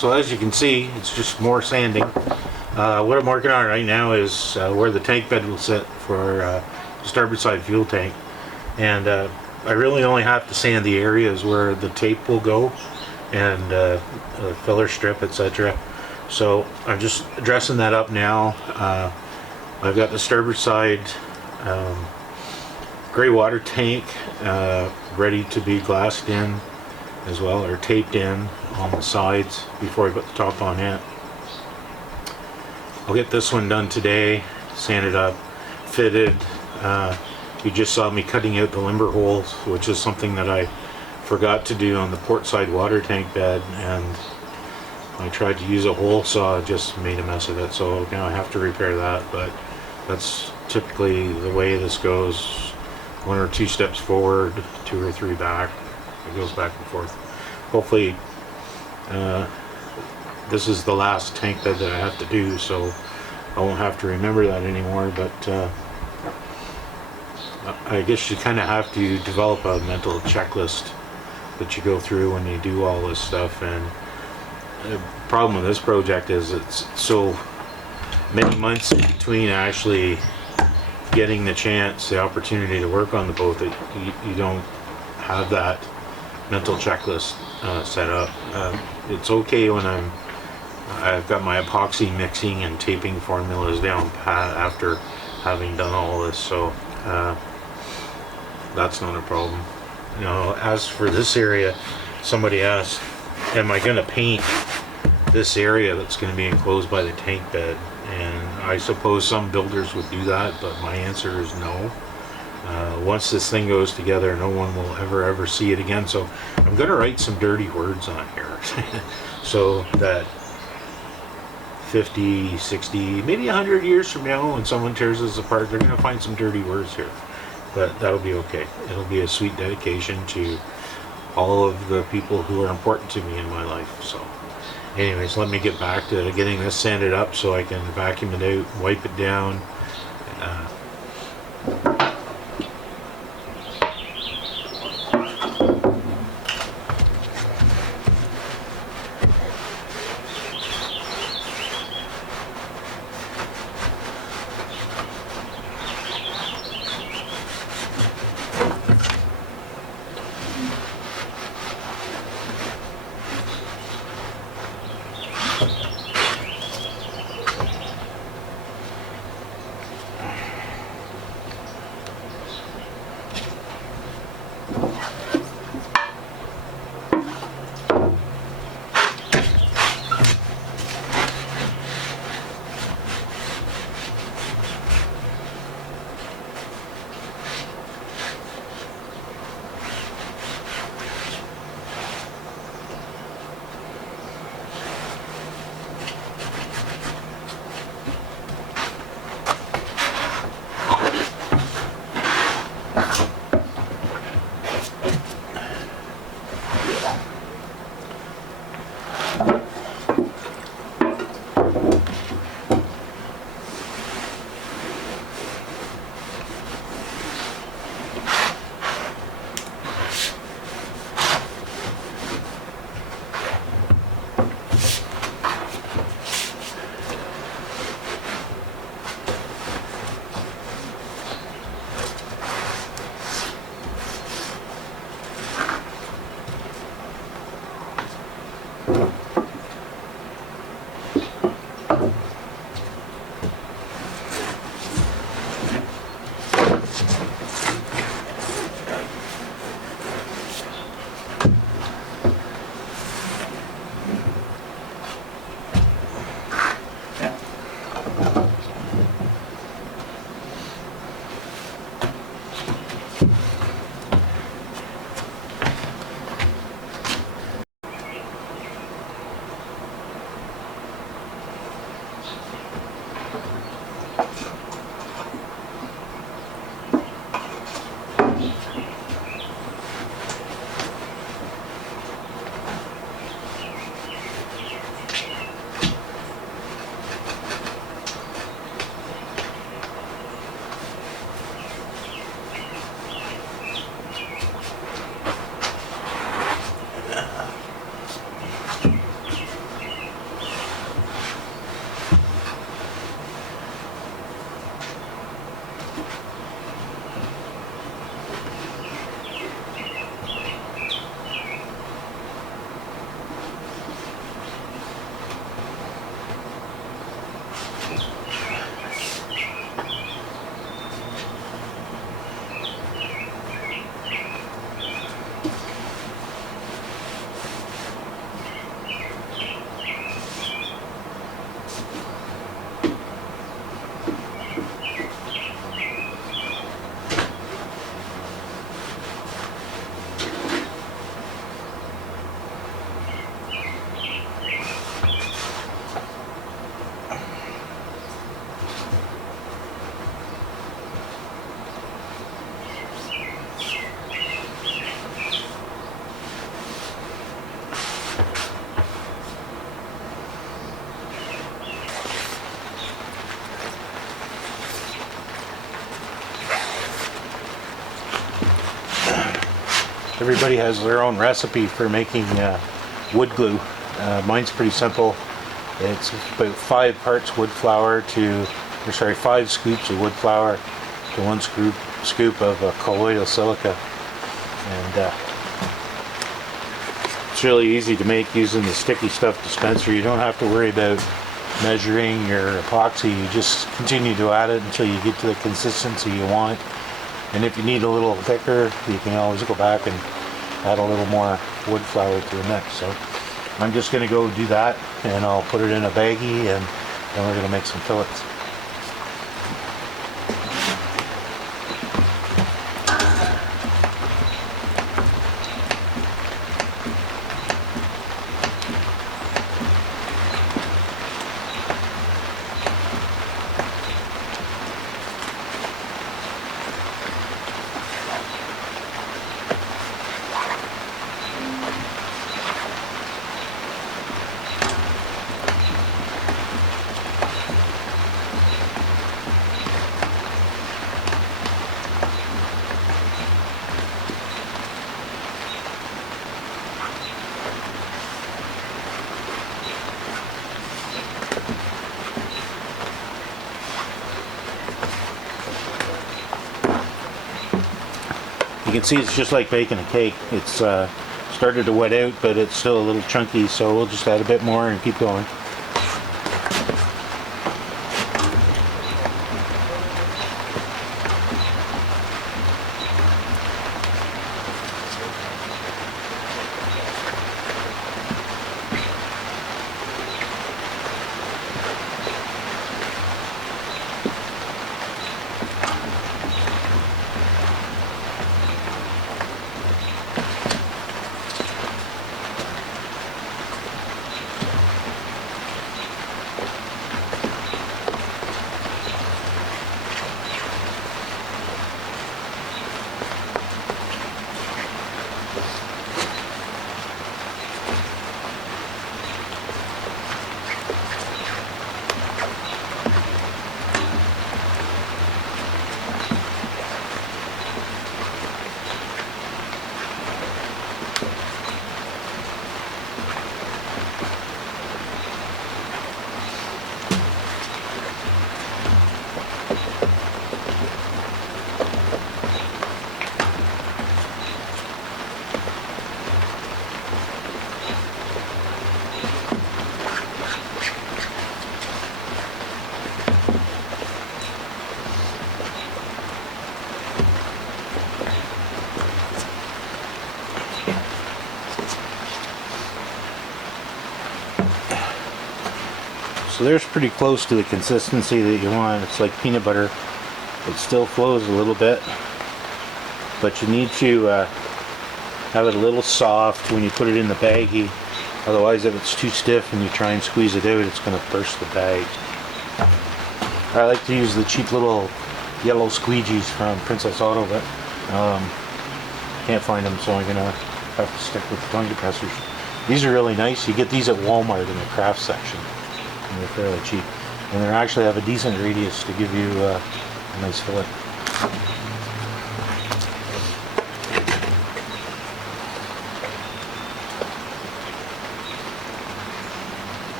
So as you can see, it's just more sanding. What I'm working on right now is where the tank bed will sit for starboard side fuel tank, and I really only have to sand the areas where the tape will go and filler strip, etc. So I'm just dressing that up now. I've got the starboard side gray water tank ready to be glassed in as well, or taped in on the sides before I put the top on it. I'll get this one done today, sanded up, fitted. You just saw me cutting out the limber holes, which is something that I forgot to do on the port side water tank bed, and I tried to use a hole saw, just made a mess of it, so now I have to repair that. But that's typically the way this goes. 1 or 2 steps forward, 2 or 3 back. It goes back and forth. Hopefully this is the last tank bed that I have to do, so I won't have to remember that anymore. But I guess you kind of have to develop a mental checklist that you go through when you do all this stuff. And the problem with this project is it's so many months between actually getting the chance, the opportunity to work on the boat, that you don't have that mental checklist set up. It's okay when I've got my epoxy mixing and taping formulas down pat after having done all this, so that's not a problem. You know, as for this area, somebody asked, am I going to paint this area that's going to be enclosed by the tank bed? And I suppose some builders would do that, but my answer is no. Once this thing goes together, no one will ever see it again. So I'm going to write some dirty words on here so that 50, 60, maybe 100 years from now, when someone tears this apart, they're going to find some dirty words here. But that'll be okay. It'll be a sweet dedication to all of the people who are important to me in my life. So anyways, let me get back to getting this sanded up so I can vacuum it out, wipe it down. everybody has their own recipe for making wood glue. Mine's pretty simple. It's about 5 parts wood flour to, or sorry, 5 scoops of wood flour to 1 scoop of colloidal silica. And it's really easy to make using the sticky stuff dispenser. You don't have to worry about measuring your epoxy. You just continue to add it until you get to the consistency you want. And if you need a little thicker, you can always go back and add a little more wood flour to the mix. So I'm just going to go do that, and I'll put it in a baggie, and then we're going to make some fillets. You can see it's just like baking a cake. It's started to wet out, but it's still a little chunky, so we'll just add a bit more and keep going. So there's pretty close to the consistency that you want. It's like peanut butter. It still flows a little bit, but you need to have it a little soft when you put it in the baggie. Otherwise, if it's too stiff and you try and squeeze it out, it's going to burst the bag. I like to use the cheap little yellow squeegees from Princess Auto, but can't find them, so I'm going to have to stick with the tongue depressors. These are really nice. You get these at Walmart in the craft section, and they're fairly cheap. And they actually have a decent radius to give you a nice fillet.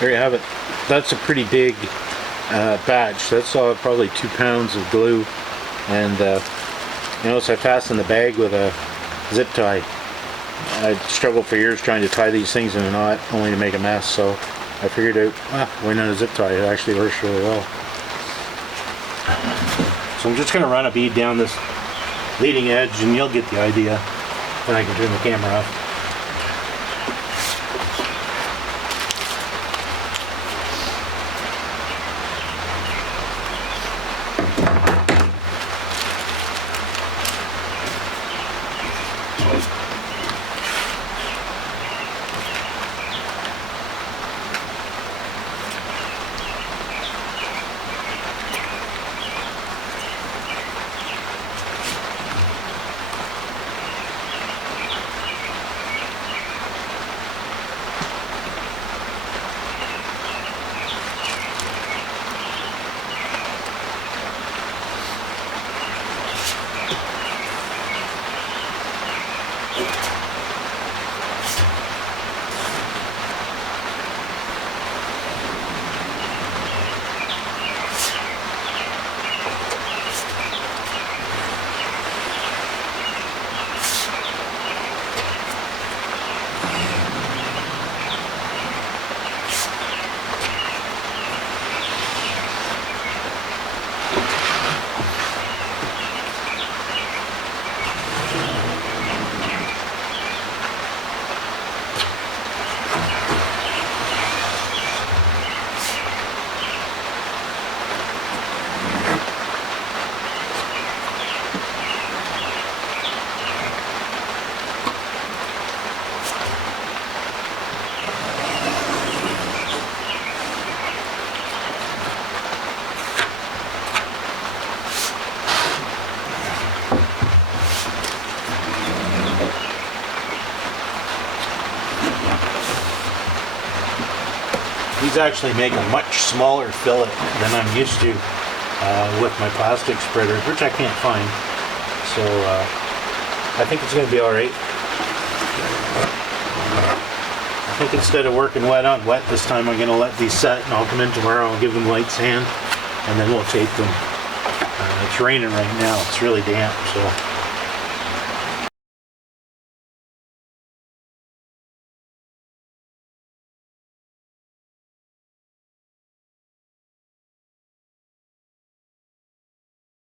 there you have it. That's a pretty big batch. That's probably 2 pounds of glue, and you notice I fastened the bag with a zip tie. I struggled for years trying to tie these things in a knot, only to make a mess, so I figured out, why not a zip tie? It actually works really well. So I'm just going to run a bead down this leading edge, and you'll get the idea. Then I can turn the camera off. These actually make a much smaller fillet than I'm used to with my plastic spreaders, which I can't find. So I think it's going to be alright. I think instead of working wet on wet this time, I'm going to let these set, and I'll come in tomorrow and give them light sand, and then we'll tape them. It's raining right now. It's really damp, so